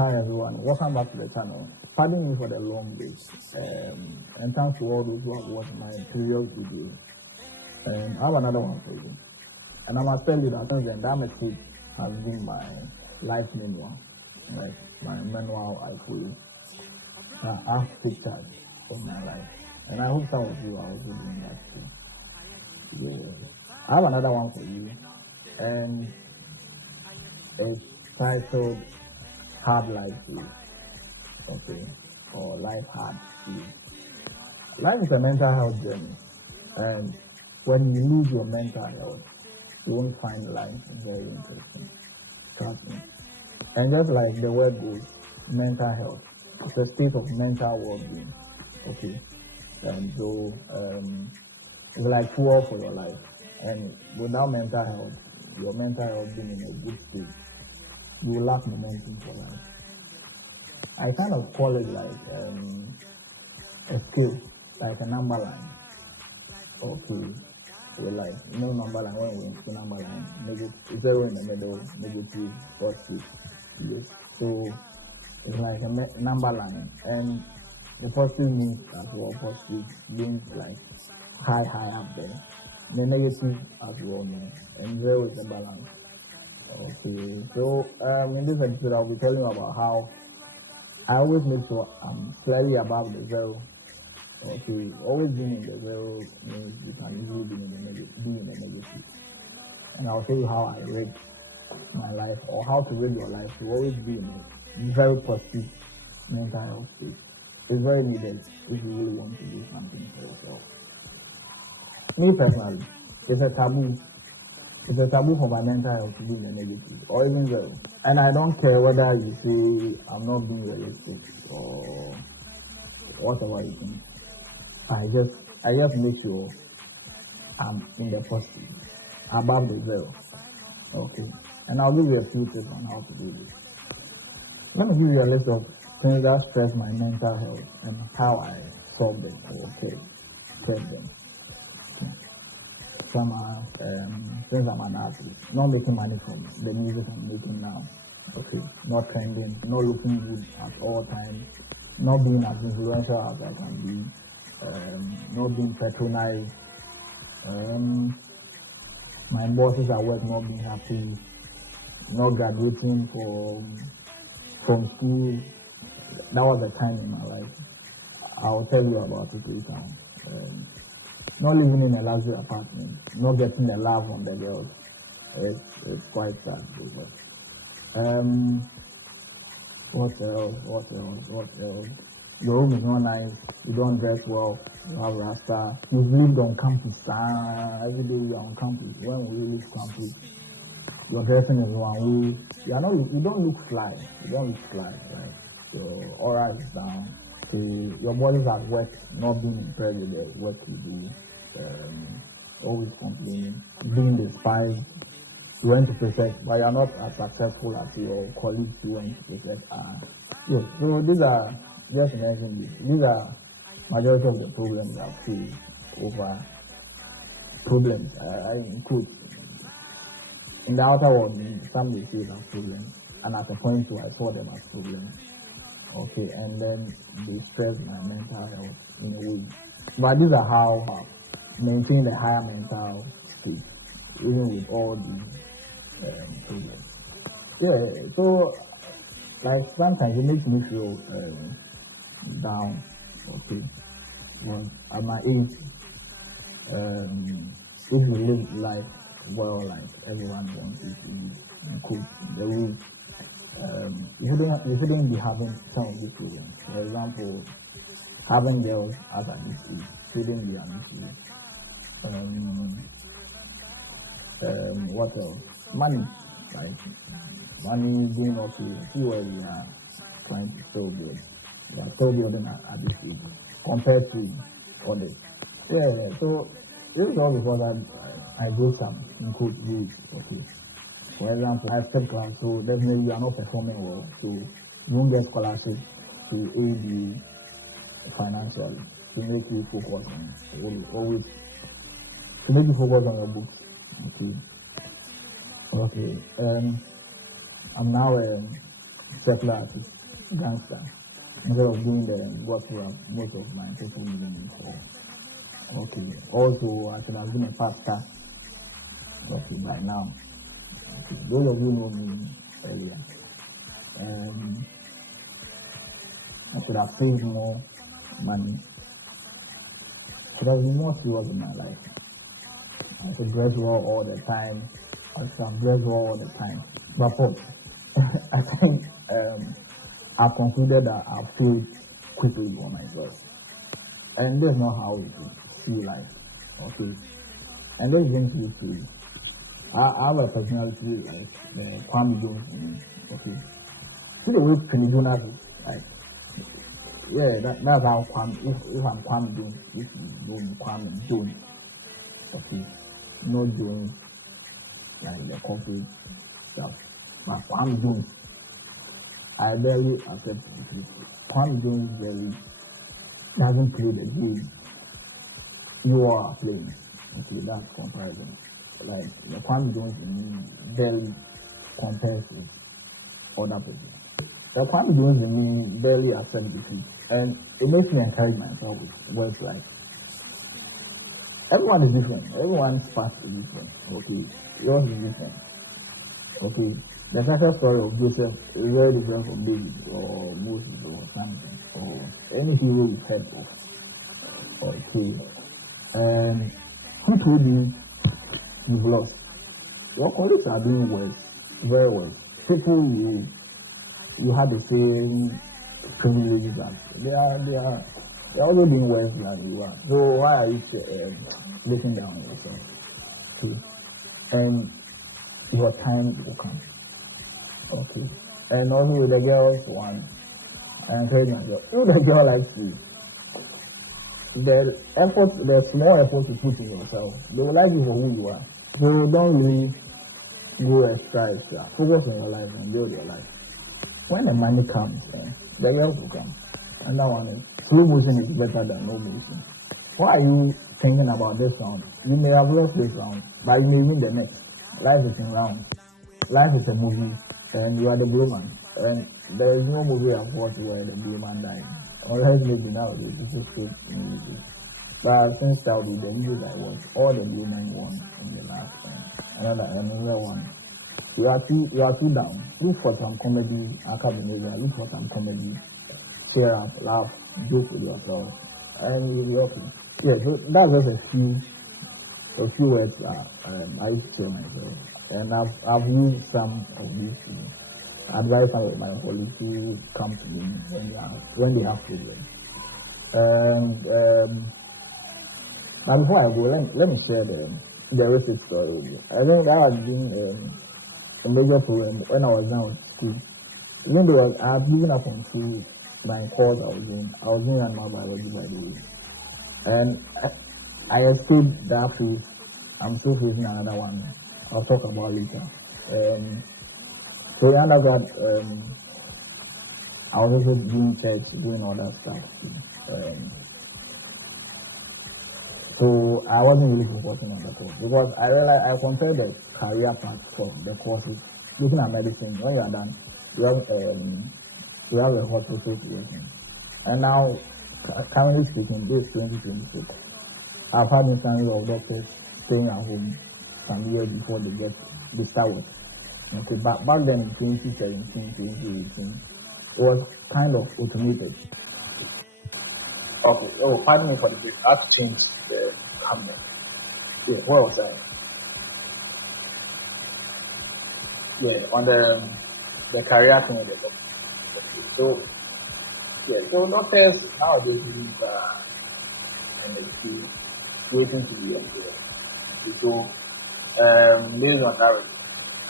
Hi everyone, welcome back to the channel. Pardon me for the long day, and thanks to all those who have watched my previous video. I have another one for you, and I must tell you that since then, that message has been my life manual, like my manual I follow. I have pictures of my life, and I hope some of you are also doing that too. Yeah. I have another one for you, and it's titled Hard Life Too. Okay, or life hard too. Life is a mental health journey, and when you lose your mental health, you won't find life very interesting. Trust me. And just like the word goes, mental health, it's a state of mental well-being. Okay, and so it's like fuel for your life. And without mental health, your mental health being in a good state, you will lack momentum for life. I kind of call it like a skill, like a number line. Okay, so like number line, when we into number line, negative, zero in the middle, negative, positive. Yes. So it's like a number line, and the positive means as well. Positive means like high up there. The negative as well, and zero is the balance. Okay, so in this episode, I'll be telling you about how I always make sure I'm slightly above the zero. Okay, always being in the zero means you can easily be in the negative. And I'll show you how I read my life, or how to read your life to always be in a very positive mental health state. It's very needed if you really want to do something for yourself. Me personally, it's a taboo. It's a taboo for my mental health to be in the negative, or even zero. And I don't care whether you say I'm not being realistic or whatever you think. I just make sure I'm in the positive, above the zero. Okay. And I'll give you a few tips on how to do this. Let me give you a list of things that stress my mental health and how I solve them or curb them. Some are things I'm an artist, not making money from the music I'm making now. Okay, not trending, not looking good at all times, not being as influential as I can be, not being patronized, my bosses at work not being happy, not graduating from school. That was a time in my life. I'll tell you about it later. Not living in a luxury apartment, not getting the love from the girls. It's quite sad. What else? Your room is not nice, you don't dress well, you have rasta, you've lived on campus, every day you are on campus. When we leave campus, your dressing is one way, you don't look fly, right? Your aura is down, your body's at work, not being impressed with the work you do, always complaining, being despised. You went to protect, but you're not as successful as your colleagues who went to protect are. Yes, so these are, just mention this, these are majority of the problems I've faced over problems. I include in the outer world, some may see it as problems, and at a point too, I saw them as problems. Okay, and then they stress my mental health in a way. But these are how I maintain the higher mental state, even with all these problems. Yeah, so like sometimes it makes me feel down. Okay, well, at my age, if you live life well, like everyone wants you to live, cool, the rules, you shouldn't be having some of these problems. For example, having girls as an issue shouldn't be an issue. What else? Money, like money being okay. See where we are trying to still build. We are still building at this age compared to others. Yeah. So this is all because I do some include rules. Okay. For example, I skipped class, so definitely you are not performing well, so you won't get scholarship to aid you financially, to make you focus on always to make you focus on your books. Okay. I'm now secular artist, gangster, instead of doing what most of my people need me for. Okay. Also, I should have been a pastor. Okay, by now. Okay. Those of you know me earlier. I could have saved more money. I could have been more serious in my life. I could dress well all the time. I should have dressed well all the time. But I think I've concluded that I've failed quickly on myself. And that's not how we see life. Okay. And this brings me to I have a personality like Kwame Jones. Okay. See the way Kenny Jonas is like. Yeah, that's how Kwame. If I'm Kwame Jones, if you know me, Kwame Jones. Okay. No Jones like the corporate stuff. But Kwame Jones, I barely accept it. Kwame Jones barely doesn't play the game you are playing. Okay, that's comparison. Like the Kwame Jones in me barely compares with other people. The Kwame Jones in me barely accepts defeat, and it makes me encourage myself with words like everyone is different. Everyone's path is different. Okay, yours is different. Okay, the success story of Joseph is very different from David or Moses or something or any hero you've heard of. Okay, and who told you you've lost? Your colleagues are doing well, very well. People you had the same privileges as they are also doing well than you are. So why are you looking down on yourself? Okay, and your time will come. Okay, and also with the girls one, I encourage myself. If the girl likes you, the small effort you put in yourself, they will like you for who you are. So don't really go extra. Focus on your life and build your life. When the money comes, the girls will come. And that one is slow motion is better than no motion. Why are you thinking about this round? You may have lost this round, but you may win the next. Life is in rounds. Life is a movie, and you are the blue man. And there is no movie I've watched where the blue man died. Unless maybe nowadays it's a fake movie. But since childhood, the movies I watched, all the blue men won in the last another one. You are too down. Look for some comedy, academia. Look for some comedy. Cheer up, laugh, joke with yourself, and you'll be okay. Yeah, so that's just a few words I used to tell myself, and I've used some of these to advise some of my colleagues who come to me when they have problems. And now before I go, let me share the racist story with you. I think that has been a major problem when I was down at school. Even though I have given up on school, my course I was doing animal biology by the way. And I escaped that phase. I'm still facing another one. I'll talk about later. So in undergrad, I was also doing church, doing all that stuff. So I wasn't really focusing on the course because I realized I compared the career path for the courses. Looking at medicine, when you are done, you have a hospital situation. And now, currently speaking, this 2026, I've had instances of doctors staying at home some years before they start work. Okay, but back then in 2017, 2018, it was kind of automated. Okay, pardon me for the break. I have to change the camera. Yeah, what was I? Yeah, on the career thing with the doctor. Okay, so doctors nowadays in the queue waiting to be employed. Okay, so based on that,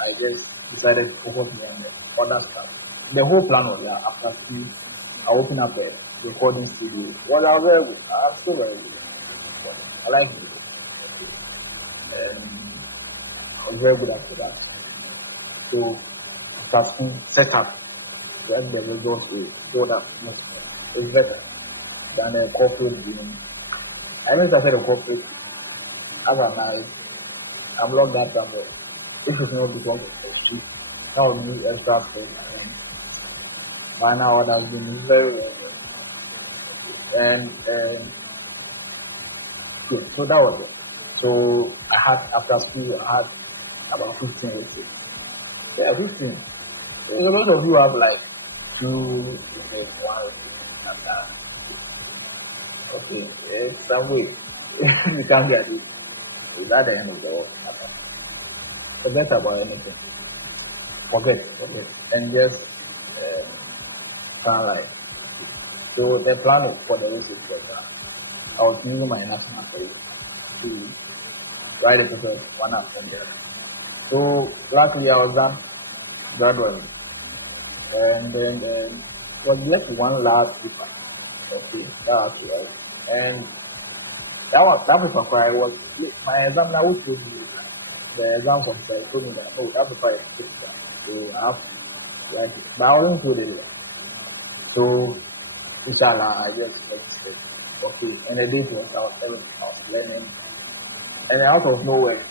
I just decided to focus on the other stuff. The whole plan was that after school, I opened up a recording studio. Well, I was very good. I'm still very good. I like it. I was very good after that. So after school, set up. When the result is good up, it's better than a corporate doing. I even started a corporate as a marriage. I'm locked up somewhere. This is not because of the street. That would be extra pain. By now, it has been very, very, very. And yeah, so that was it. So I had, after school, I had about 15 races. Yeah, 15. So a lot of you have like 2 races, 1 race, and that. Okay, some way. You can't get it. It's at the end of the world. Forget about anything. Forget. And just kind of like. So the plan for the race is that I was using my national credit to write a paper one after the other. So luckily I was done gradually. And then was left one last paper. Okay, that was right. And that paper I was my examiner who told me the exam officer told me that that paper is fixed. So I have to write it. But I wasn't told it. So inshallah I just registered. Okay, and the date was I was learning. And out of nowhere,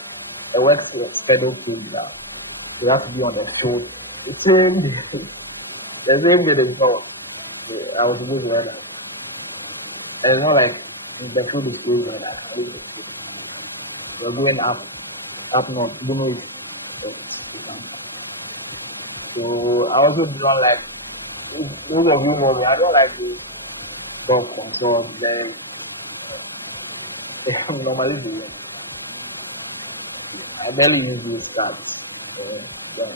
a work schedule came down. So you have to be on the field. The same day the result. I was supposed to write that. And it's not like the field is closed like that. We're going up north, don't know if you can. So I also don't like, those of you know me, I don't like to talk consult, then normally do it. I barely use these cards. Yeah.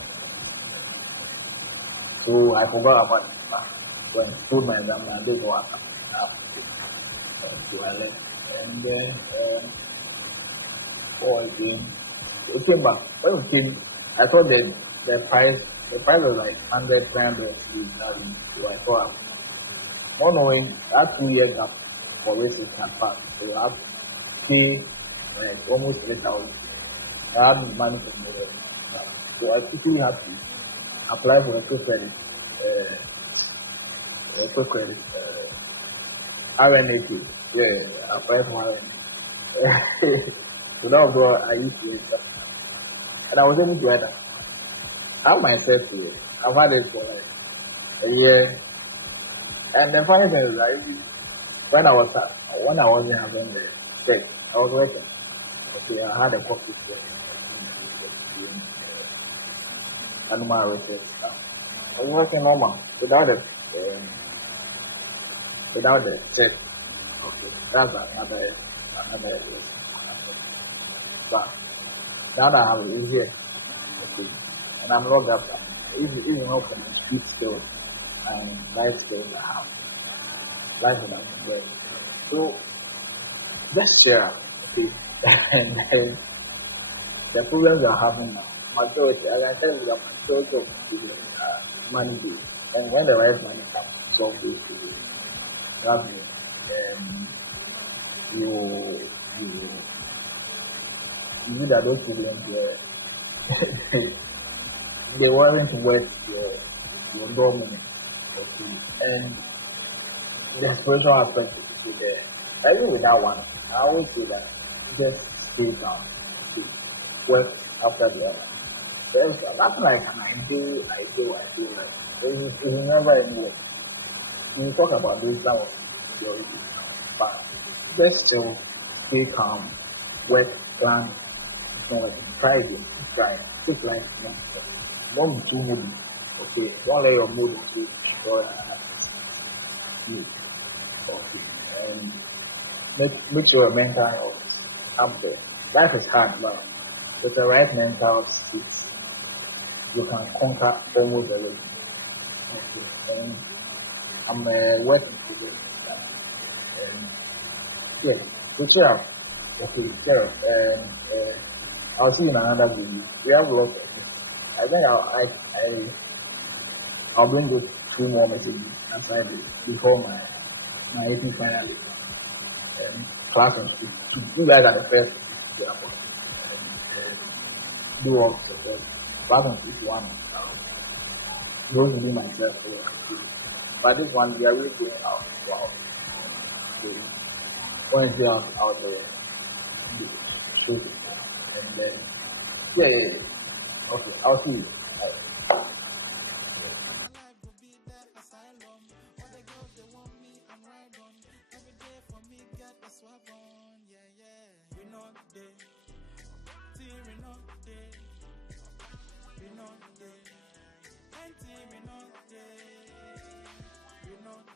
So I forgot about it. When I told my examiner, I didn't know what happened. So I left. And then, it came back. When it came, I thought that the price was like 100, 300. So I thought, not knowing that 2 years gap for races can pass. So I have to pay like almost 3,000. I had money from the so I quickly had to apply for a quick credit, RNAP. Yeah, apply for RNAP. So that was what I used to do. And I was able to write that. I have myself to it. I've had it for like a year. And the funny thing is that when I wasn't having the check, I was working. Okay, I had a copy check. Animal research stuff. I was working normal without the check. Okay, that's another. But now that I have it easier, okay, and I'm logged up. Even open speed skills and life skills I have. Life that I'm enjoying. So just share, okay, and then the problems are having now. Majority, I can tell you that majority of students are money based. And when the right money comes, solve these issues. That means you see that those problems were they weren't worth your dominance. Okay. And the spiritual aspect is still there. Even with that one, I always say that just stay calm. Okay. Work after the other. There's nothing like I do. It's never anyway. We talk about this some of security, but just still stay calm, work, plan, try again, try. Take life, don't be too moody. Okay, don't let your mood destroy you. Okay, and make your mental health up there. Life is hard, but with the right mental state, you can conquer almost everything. Okay, and I'm working today. And yeah, so cheer up. Okay, cheer up. And I'll see you in another video. We have a lot of things. I think I'll bring those 2 more messages aside before my AP final class and speak. You guys are the first to get up. Do all the first. Class and speak 1. Those will be myself for your. But this one, we are really going out. Wow. So, Wednesday out there. Shoot it. And then, yeah. Okay, I'll see you. not there. Team we not there. We not there. And team we not there. We not